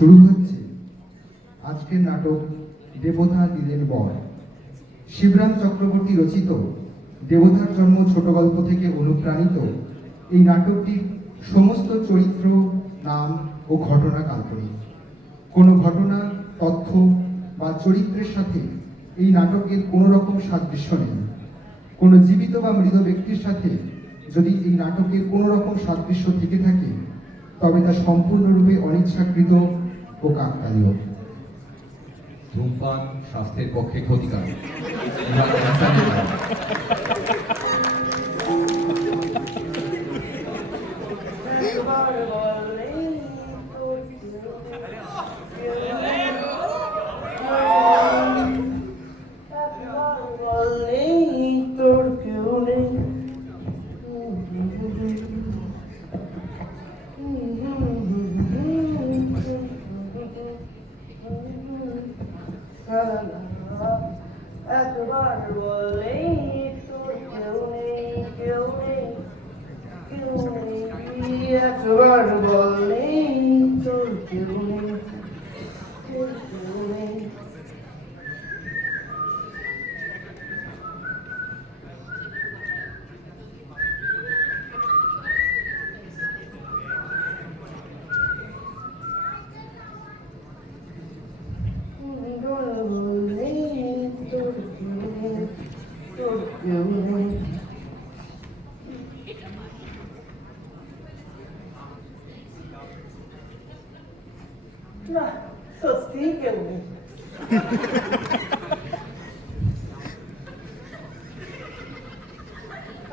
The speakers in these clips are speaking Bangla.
শুরু হচ্ছে আজকের নাটক দেবতা দিলেন বর। শিবরাম চক্রবর্তী রচিত দেবতার জন্ম ছোট গল্প থেকে অনুপ্রাণিত এই নাটকটির সমস্ত চরিত্র, নাম ও ঘটনা কাল্পনিক। কোনো ঘটনা, তথ্য বা চরিত্রের সাথে এই নাটকের কোনো রকম সাদৃশ্য নেই। কোনো জীবিত বা মৃত ব্যক্তির সাথে যদি এই নাটকের কোনো রকম সাদৃশ্য থেকে থাকে তবে তা সম্পূর্ণরূপে অনিচ্ছাকৃত ও কাকতালীয়। ধূমপান স্বাস্থ্যের পক্ষে ক্ষতিকারক। একবার বলেই তোর কেউ নেই, কেউ নেই, কেউ নেই, একবার বলেই তোর কেউ নেই, কেউ নেই। না, সত্যি কেউ নেই।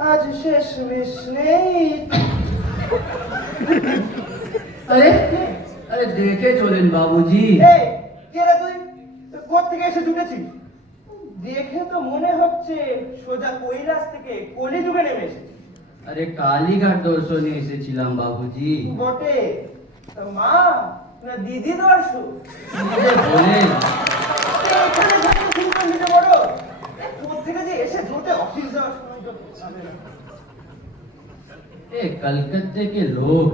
আজ শেষ মেশ নেই। अरे अरे देखे चलेन बाबूजी। এই, কে রে তুই? কোত্থেকে এসে ঢুকেছিস? দেখে তো মনে হচ্ছে সোজা কৈলাস থেকে কলিযুগে নেমে এসেছিস। अरे कालीघाट दर्शने এসেছিলাম বাবুজি। বটে, তা মা না দিদি দর্শন? যে বলেন এখানে যাকে চিন্তা নিতে বড়, কোত্থেকে যে এসে ঢুকে অফিস যাওয়ার সময় তো পাবে না। ए कलकत्ते के लोग।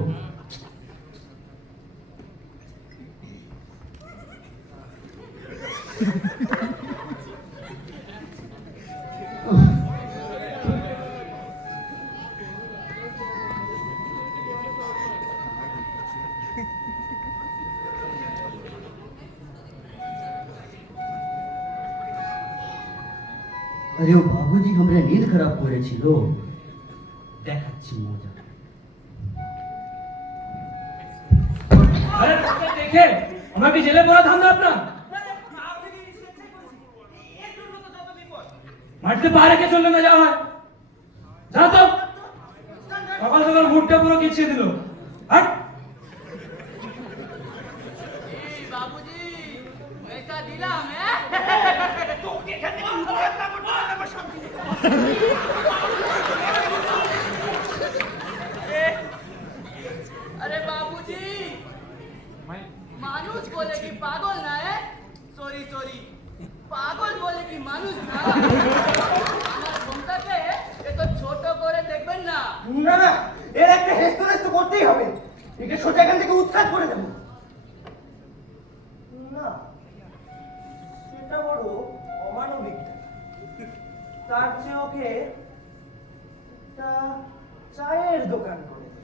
अरे ও বাবুজি हमरा नींद खराब করেছিল। দেখাচ্ছি মজা। আরে তাকে দেখে আমরা কি জেলে পড়া ধান্দা আপনার? মাটিতে পা রেখে চললে না যাওয়া হয়। যাও তো, সকাল সকাল মুডটা পুরো কিচ্ছিয়ে দিল। হাট। बाबूजी पैसा दिला मैं তোকে খেতে अरे बाबूजी मानुष बोले कि पागल ना है सॉरी सॉरी पागल बोले कि मानुष ना আমার ঘুমটাকে এত ছোট করে দেখবেন না। না না, এর একটা হেস্তনেস্ত করতেই হবে। একে সোজা এখান থেকে উৎখাত করে দেবো। না, সেটা বড় অমানবিক। তার চেয়ে ওকে একটা চায়ের দোকান করে দেবো।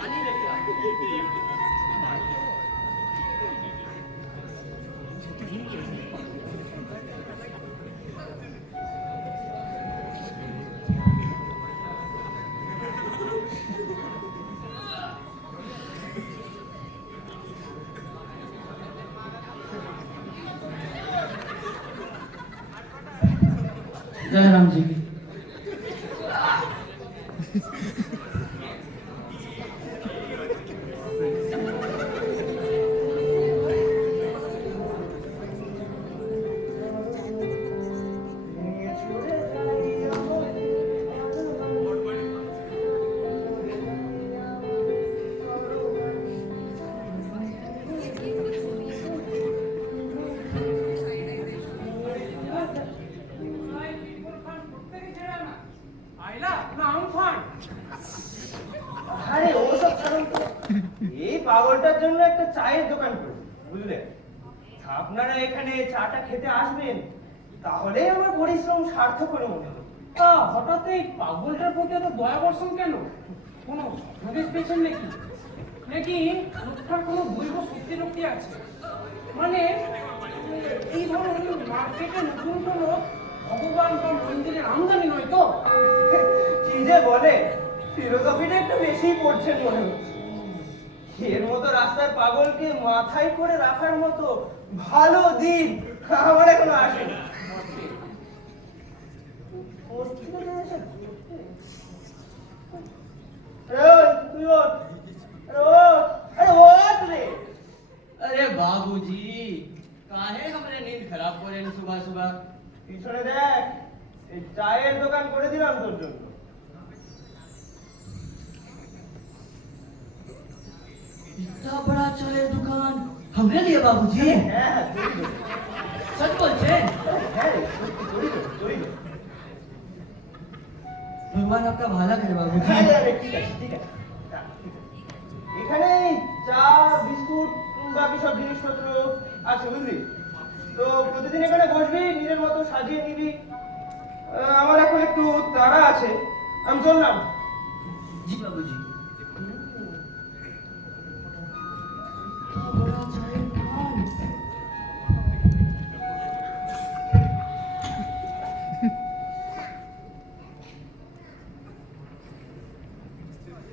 पानी लेके आ जय राम जी की। না আমফান। আরে ওসব ছাড়ুন তো। এই পাগলটার জন্য একটা চায়ের দোকান করবো, বুঝলেন? আপনারা এখানে চাটা খেতে আসবেন, তাহলে আমার পরিশ্রম সার্থক হলো মনে হবে। তা হঠাৎ এই পাগলটার প্রতি এত দয়া বর্ষণ কেন? কোনো স্বপ্ন পেয়েছেন নাকি? নাকি লোকটার কোনো দৈব সত্যি রক্তি আছে? মানে এই ধরনের মার্কেটে নতুন কোনো ভগবান বা মন্দিরের আমদানি নয় তো? কি যে বলে, ফিলোসফিটা একটু বেশিই পড়ছেন মনে হচ্ছে। এর মতো রাস্তার পাগলকে মাথায় করে রাখার মতো ভালো দিন আমার এখনো আসেনি। তুই ওঠ, আরে ওঠ, আরে ওঠ রে। अरे बाबूजी काहे हमरे नींद खराब करें सुबह सुबह। পিছনে দেখ, এই চায়ের দোকান করে দিলাম তোর জন্য। इतना बड़ा चाय दुकान हमने लिए बाबूजी? হ্যাঁ হ্যাঁ তোরই জন্য। सच बोलছেন? হ্যাঁ রে, সত্যি তোরই জন্য, তোরই জন্য। भगवान आपका भला करे बाबूजी। হ্যাঁ, হ্যাঁ, ঠিক আছে, ঠিক আছে। হ্যাঁ, ঠিক আছে। এখানে চা বিস্কুট বাকি সব জিনিসপত্র আছে, বুঝলি? তো প্রতিদিন এখানে বসবি, নিজের মতো সাজিয়ে নিবি। আমার এখন একটু তাড়া আছে, আমি চললাম। जी बाबूजी। इतना बड़ा चाय दुकान।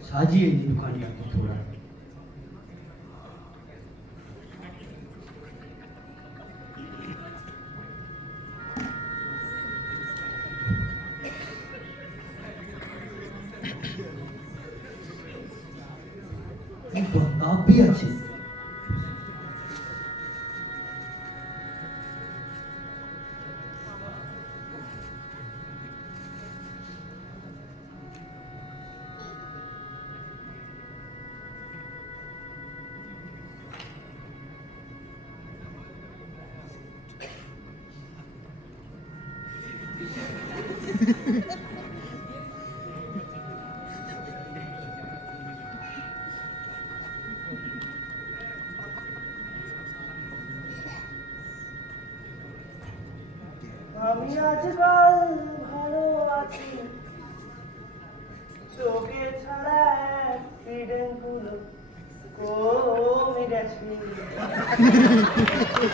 साजिए इन दुकानिया को थोड़ा। आप भी अच्छे। আমি আজকাল ভালো আছি, তোকে ছাড়া অ্যাক্সিডেন্ট গুলো কমে গেছে।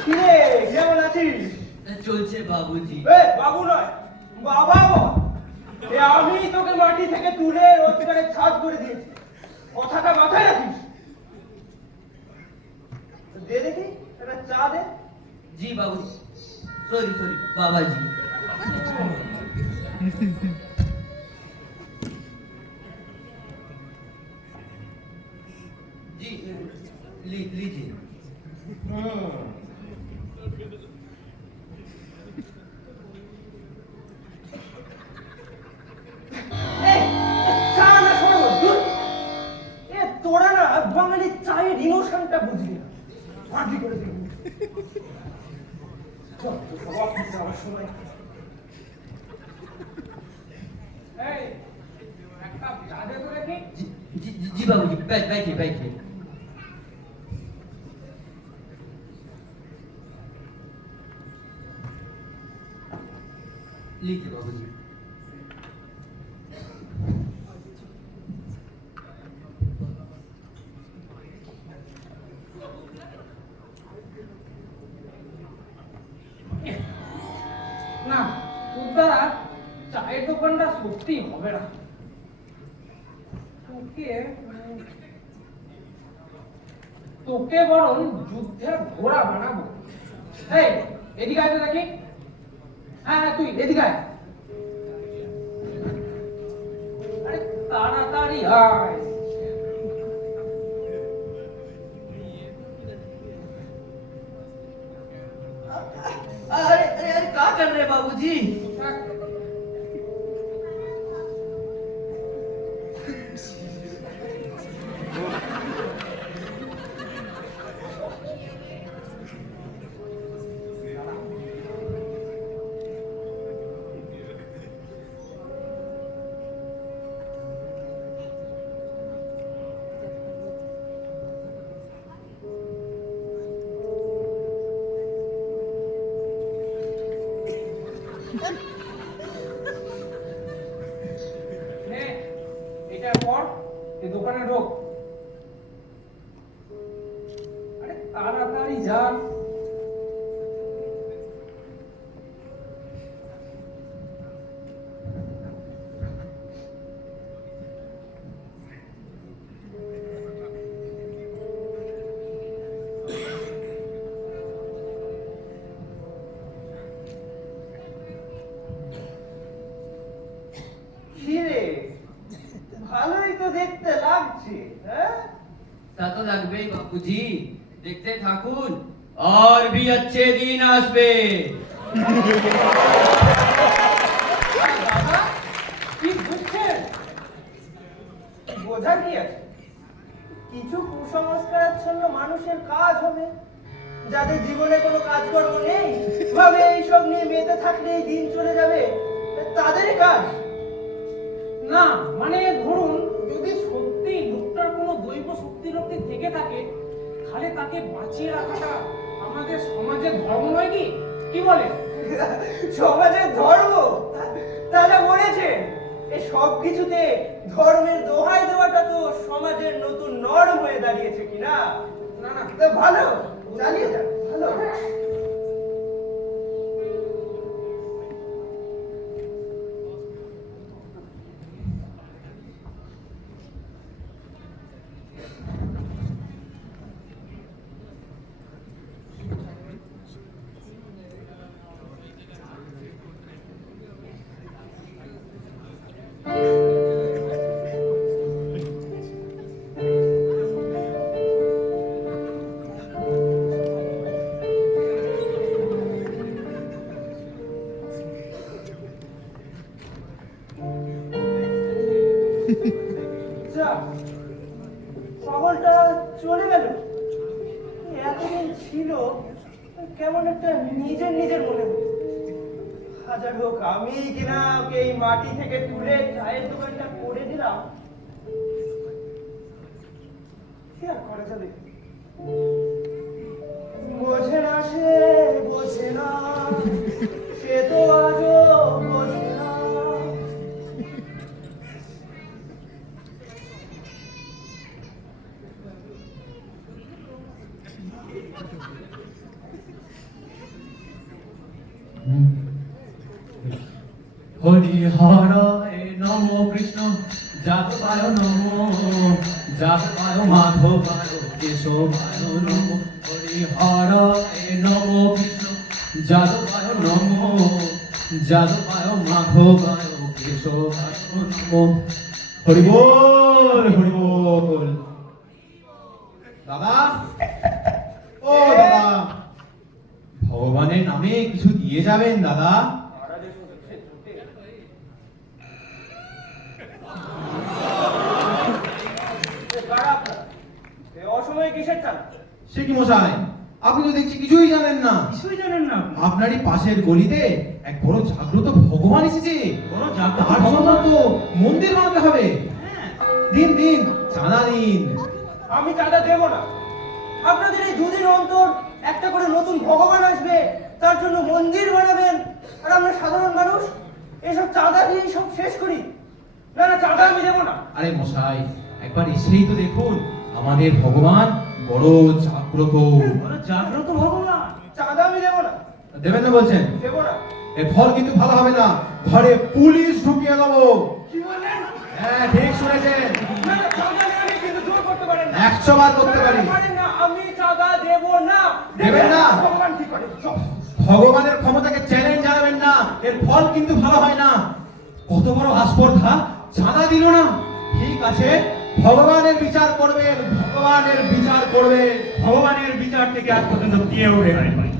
কিরে কেমন আছিস? চলছে বাবুজি। এ বাবু নয়, বাবা বল। এ আমি তোকে মাটি থেকে তুলে রোজগারের ছাদ করে দিয়েছি, কথাটা মাথায় রাখিস। দে দেখি একটা চা দে। जी बाबूजी। सॉरी सॉरी बाबा जी। जी लीजिए। চা না শোনো, ধুর। এ তোরা না বাঙালির চায়ের ইমোশনটা বুঝলি না, পার্টি করে দিবি। চল তো সব অফিসে যাওয়ার সময়। এই এক কাপ চা দেবো নাকি? जी जी जी बाबूजी बैठिए बैठिए। लीजिए बाबूजी। না তোর দ্বারা চায়ের দোকানটা সত্যি হবে না। তোকে বরং যুদ্ধের ঘোড়া বানাবো। এই এদিকে আয় তো দেখি। হ্যাঁ হ্যাঁ তুই এদিকে আয়। আরে তাড়াতাড়ি আয়। अरे अरे अरे क्या कर रहे हैं बाबूजी? পর এই দোকানে ঢোক। আরে তাড়াতাড়ি যা। কিরে, ভালোই তো দেখতে লাগছে, হ্যাঁ? তা তো লাগবেই বাপুজি, দেখতে থাকুন और भी अच्छे दिन আসবে। দাদা কি বুঝছেন? বোঝার কি আছে? কিছু কুসংস্কারাচ্ছন্ন মানুষের কাজ হবে, যাদের জীবনে কোনো কাজকর্ম নেই, ভাবে এইসব নিয়ে মেতে থাকলেই দিন চলে যাবে, তাদেরই কাজ। না মানে ধরুন যদি সত্যি লোকটার কোনো দৈব শক্তি থেকে থাকে, তাহলে তাকে বাঁচিয়ে রাখাটা আমাদের সমাজের ধর্ম নয় কি? কি বলে? সমাজের ধর্ম তারা বলেছে, এই সব কিছুতে ধর্মের দোহাই দেওয়াটা তো সমাজের নতুন নরম হয়ে দাঁড়িয়েছে কিনা? না না তো ভালো, চালিয়ে যান, ভালো। যা, পাগলটা চলে গেল। এতদিন ছিল, কেমন একটা নিজের নিজের মনে হলো। হাজার হোক আমি কিনা ওকে এই মাটি থেকে তুলে চায়ের দোকানটা করে দিলাম, কি আর করা যাবে? বোঝে না সে, বোঝে না সে, তো আজও বোঝে না। হরিহরায় নম কৃষ্ণ যাদবায় নম যাদবায় মাধবায় কেশবায় নম হরিহরায় নম কৃষ্ণ যাদবায় নম যাদবায় মাধবায় কেশবায় নম। হরি বল, হরি বল। দাদা, ও দাদা, ভগবানের নামে কিছু দিয়ে যাবেন দাদা। অসময়ে কিসের চান? সে কি মশাই, আপনি তো দেখছি কিছুই জানেন না। কিছুই জানেন না? আপনারই পাশের গলিতে এক বড় জাগ্রত ভগবান এসেছে। বড় জাগ্রত তার জন্য তো মন্দির বানাতে হবে। দিন দিন চাঁদা দিন। আমি চাঁদা দেব না। আপনাদের এই দুদিন অন্তর একটা করে নতুন ভগবান আসবে, তার জন্য মন্দির বানাবেন, আর আমরা সাধারণ মানুষ এসব চাঁদা দিয়ে সব শেষ করি? না না, চাঁদা আমি দেব না। আরে মশাই, একবার এসেই তো দেখুন, আমাদের ভগবান বড় জাগ্রত। বড় জাগ্রত ভগবান, চাঁদা আমি দেব না। দেবেন না বলছেন? দেব না। এর ফল কিন্তু ভালো হবে না, ঘরে পুলিশ ঢুকিয়ে দেবো। কি বললেন? হ্যাঁ ঠিক শুনেছেন, না না, চাঁদা নিয়ে আমি কিন্তু জোর করতে পারেন না। 100 বার করতে পারি। পারেন না, আমি চাঁদা দেব না। দেবেন না? ভগবান কি করে? চল। ভগবানের ক্ষমতাকে চ্যালেঞ্জ জানাবেন না, এর ফল কিন্তু ভালো হয় না। কত বড় আস্পর্ধা, চাঁদা দিল না। ঠিক আছে, ভগবানের বিচার করবেন, ভগবানের বিচার করবেন। ভগবানের বিচার থেকে আজ পর্যন্ত কেউ রেহাই পায়।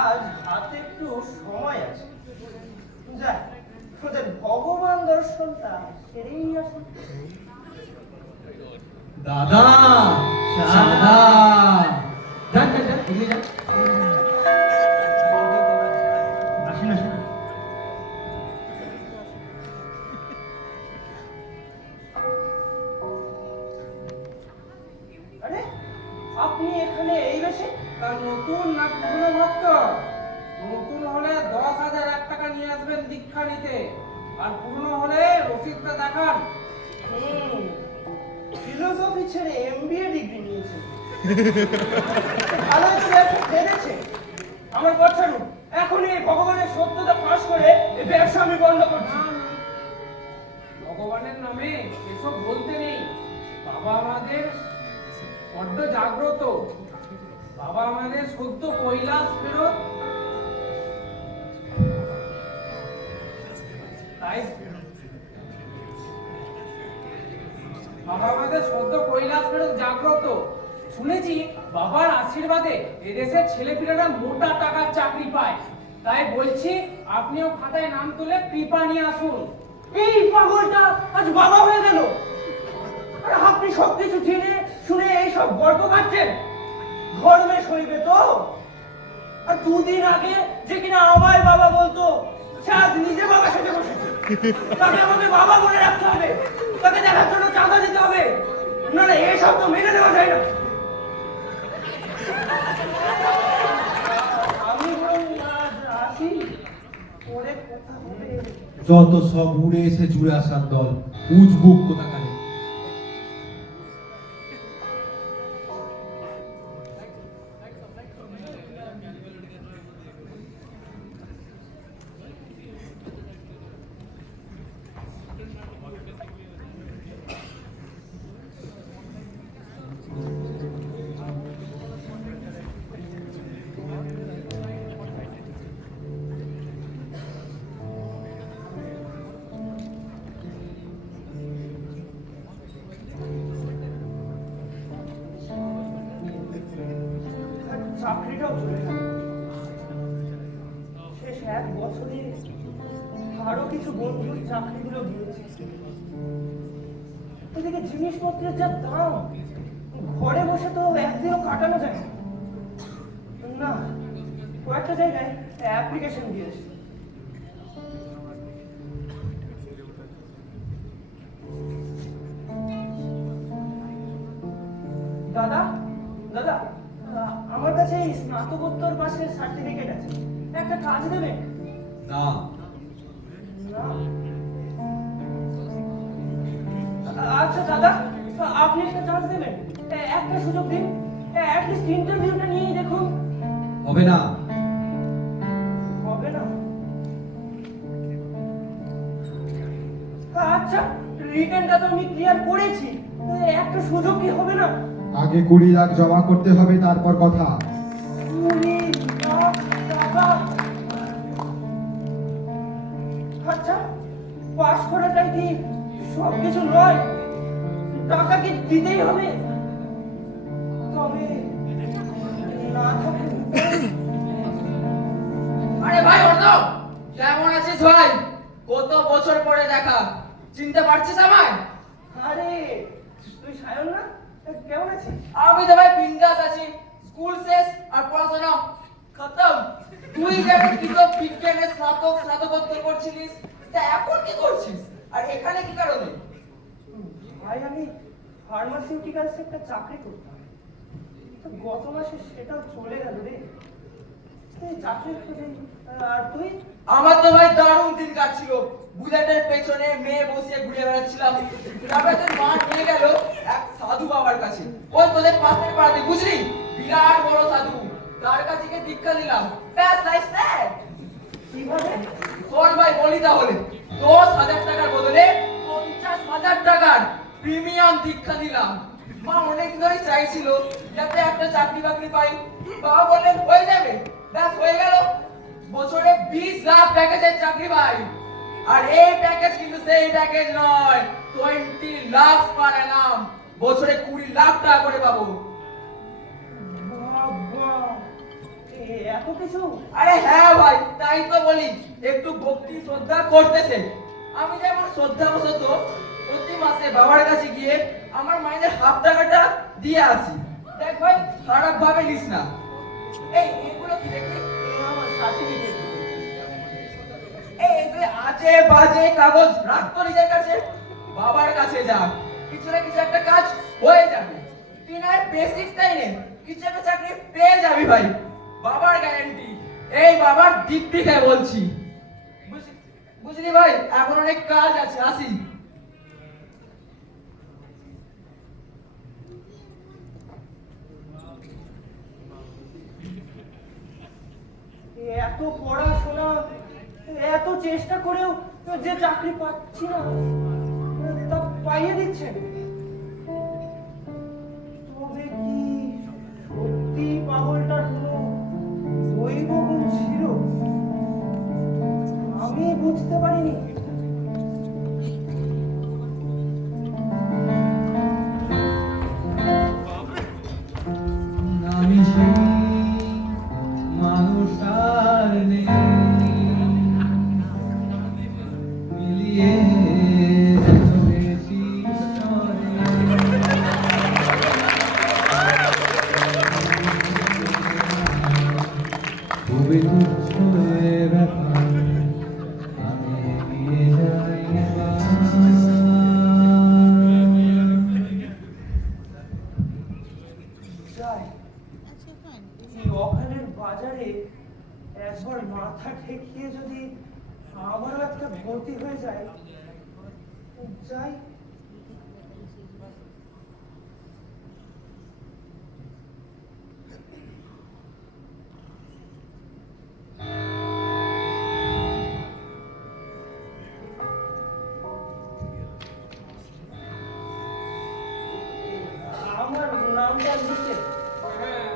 আজ হাতে একটু সময় আছে, যাই তোদের ভগবান দর্শনটা সেরেই আসুন। দাদা দাদা যান যান যান, এগিয়ে যান। আসেন আসেন। আরে আপনি এখানে এই বেশে? তার নতুন না পুরনো ভক্ত? নতুন হলে 10,001 টাকা নিয়ে আসবেন দীক্ষা নিতে, আর পুরনো হলে রসিদটা দেখান। ফিলোসফি ছেড়ে এমবিএ ডিগ্রি নিয়েছে। ভালো জেনেছে আমার কথা এখনই ভগবানের সত্যতা ফাঁস করে এই ব্যবসা আমি বন্ধ করছি। ভগবানের নামে এসব বলতে নেই। বাবা আমাদের বড্ড জাগ্রত। বাবা আমাদের সদ্য কৈলাস ফেরত, তাই বাবা আমাদের সদ্য কৈলাস ফেরত জাগ্রত। শুনেছি বাবার আশীর্বাদে এদেশের ছেলেপিলেরা মোটা টাকার চাকরি পায়। তাই বলছি আপনিও খাতায় নাম তুলে কৃপা নিয়ে আসুন। এই পাগলটা আজ বাবা হয়ে গেল। আর আপনি সবকিছু জেনে শুনে এইসব গল্প কাটছেন। ধর্মে সইবে তো? আর দুদিন আগে যে কিনা আমায় বাবা বলতো, সে আজ নিজে বাবা সেজে বসেছে। তাকে আমাকে বাবা বলে রাখতে হবে, তাকে দেখার জন্য চাঁদা দিতে হবে। না না, এসব তো মেনে নেওয়া যায় না। আমি বরং আজ আসি, পরে কথা হবে। যত সব উড়ে এসে জুড়ে আসার দল, উজবুক কোথাকারে। চাকরিটাও চলে গেল। শেষ 1 বছরে আরো কিছু বন্ধুর চাকরিগুলো গিয়েছে। এদিকে জিনিসপত্রের যা দাম, ঘরে বসে তো একদিনও কাটানো যায় না। না, কয়েকটা জায়গায় অ্যাপ্লিকেশন দিয়েছে। দাদা দাদা, আমার কাছে এই স্নাতকোত্তর পাশের সার্টিফিকেট আছে, একটা কাজ দেবে? না, আচ্ছা দাদা, আপনি একটা চান্স দেবেন, একটা সুযোগ দিন, অ্যাটলিস্ট ইন্টারভিউটা নিয়েই দেখুন। হবে না। হবে না? আচ্ছা, রিটেনটা তো আমি ক্লিয়ার করেছি, একটা সুযোগ কি হবে না? আগে 20 লাখ জমা করতে হবে, তারপর কথা। 20 লাখ টাকা? আচ্ছা, পাস করাটাই কি সবকিছু নয়? টাকা কি দিতেই হবে? তবে না থাকে আরে ভাই অর্ণব, কেমন আছিস ভাই? কত বছর পরে দেখা, চিনতে পারছিস আমায়? আরে তুই সায়ন না? কেমন আছিস? আমি তো ভাই বিন্দাস আছি। স্কুল শেষ আর পড়াশোনা খতম। তুই যাবে কি তো বিজ্ঞানের স্নাতকোত্তর করছিলিস, তা এখন কি করছিস? আর এখানে কি কারণে? ভাই আমি ফার্মাসিউটিক্যালস একটা চাকরি করতাম, তো গত মাসে সেটাও চলে গেল রে। এই চাকরি খুঁজে। আর তুই? আমার তো ভাই দারুণ দিন কাটছিল। বুলেটের পেছনে মেয়ে বসিয়ে ঘুরে বেড়াচ্ছিলাম। তারপরে তোর মা নিয়ে গেল এক সাধু বাবার কাছে, ওই তোদের পাশের পাড়াতে, বুঝলি? বিরাট বড় সাধু। তার কাছে গিয়ে দীক্ষা নিলাম। ব্যাস লাইফ সেট। কিভাবে? শোন ভাই বলি তাহলে, 10,000 টাকার বদলে 50,000 টাকার প্রিমিয়াম দীক্ষা নিলাম। মা অনেক ধরেই চাইছিল যাতে একটা চাকরি বাকরি পাই। বাবা বললেন হয়ে যাবে। ব্যাস হয়ে গেল। বছরে 20 লাখ প্যাকেজের চাকরি ভাই। আর এই প্যাকেজ কিন্তু সেই প্যাকেজ নয়, 20 লাখ পার অ্যানাম, বছরে 20 লাখ টাকা করে পাবো। বাবা, এত কিছু? আরে হ্যাঁ ভাই, তাই তো বলি একটু ভক্তি শ্রদ্ধা করতেছে। আমি যেমন শ্রদ্ধা বশত প্রতি মাসে বাবার কাছে গিয়ে আমার মাইনের হাফ টাকাটা দিয়ে আসি। দেখ ভাই, খারাপ ভাবে নিস না। এই এগুলো কি দেখি? আমার সার্টিফিকেট। এই যে আজে বাজে কাগজ রাখ তো নিজের কাছে, বাবার কাছে যা, কিছু না কিছু একটা কাজ হয়ে যাবে। তুই না বেসিক তাই নে, কিছু একটা চাকরি পেয়ে যাবি ভাই, বাবার গ্যারান্টি। এই বাবার দিব্যি খায় বলছি। বুঝলি ভাই, এখন অনেক কাজ আছে, আসি। এত পড়াশোনা, এত চেষ্টা করেও যে চাকরি পাচ্ছি না, তা পাইয়ে দিচ্ছেন। তবে কি সত্যি পাগলটার কোনো দৈব গুণ ছিল? আমি বুঝতে পারিনি। আমি সেই মানুষটার নেই, মিলিয়ে যেত বেশি স্তরে। খুবই তুচ্ছ এ ব্যাপার, আমি এগিয়ে যাই এবার। যাই, এই অকালের বাজারে একবার মাথা ঠেকিয়ে যদি আমারও একটা ভর্তি হয়ে যায়, যাই। আমার নামটা লিখে হ্যাঁ,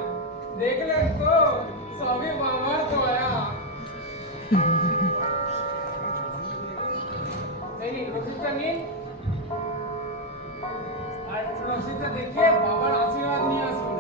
দেখলেন তো, সবই বাবার দয়া। এই নিন, রসিদটা নিন। আর রসিদটা দেখে বাবার আশীর্বাদ নিয়ে আসুন।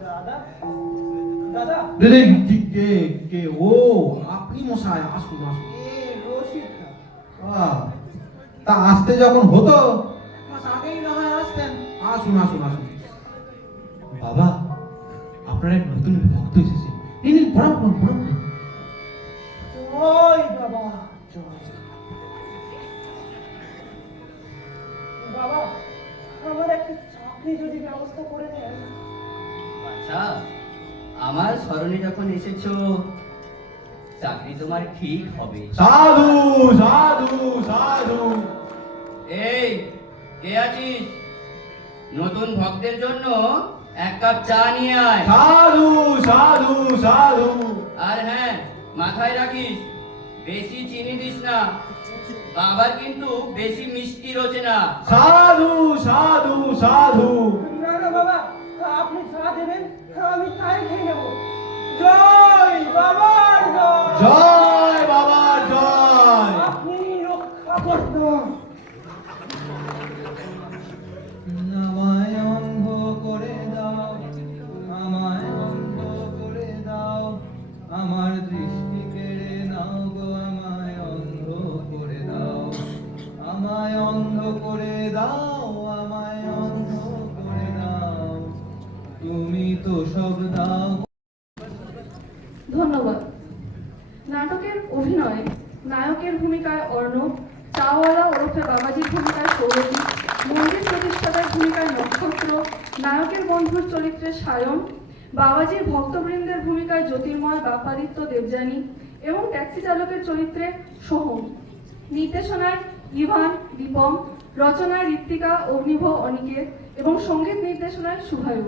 দাদা, দাদা, রে কে কে ও আপনি মশাই, আসুন আসুন। এই রসিদটা। তা আসতে যখন হতো এক মাস আগেই না হয় আসতেন। আসুন আসুন আসুন। বাবা, আপনার এক নতুন ভক্ত এসেছে। এই নিন, প্রণাম করুন, প্রণাম করুন। জয় বাবা, জয়। বাবা, আমার একটা চাকরি যদি ব্যবস্থা করে দেন। আচ্ছা, আমার স্মরণে যখন এসেছো, চাকরি তোমার ঠিক হবে। সাধু সাধু সাধু। এই কে আছিস? নতুন ভক্তের জন্য এক কাপ চা নিয়ে আয়। সাধু সাধু সাধু। আর হ্যাঁ, মাথায় রাখিস, বেশি চিনি দিস না, বাবার কিন্তু বেশি মিষ্টি রোচে না। সাধু সাধু সাধু। না না বাবা, আপনি যা দেবেন আমি তাই খেয়ে নেব। জয় বাবার জয়। জয় বাবা জয়। আপনি রক্ষা করতেন। আমায় অন্ধ করে দাও, আমায় অন্ধ করে দাও, আমার দৃষ্টি কেড়ে নাও গো, আমায় অন্ধ করে দাও, আমায় অন্ধ করে দাও, আমায় অন্ধ করে দাও, তুমি তো সব দাও। ধন্যবাদ। নাটকের অভিনয়ে নায়কের ভূমিকায় অর্ণব, চাওয়ালা ওরফে বাবাজির ভূমিকায় সৌরদীপ, মন্দির প্রতিষ্ঠাতার ভূমিকায় নক্ষত্র, নায়কের বন্ধুর চরিত্রে সায়ন, বাবাজির ভক্তবৃন্দের ভূমিকায় জ্যোতির্ময় বাপাদিত্য দেবযানী এবং ট্যাক্সি চালকের চরিত্রে সোহম। নির্দেশনায় ইভান দীপম, রচনায় ঋত্বিকা, অগ্নিভ, অনিকেত এবং সঙ্গীত নির্দেশনায় শুভায়ু।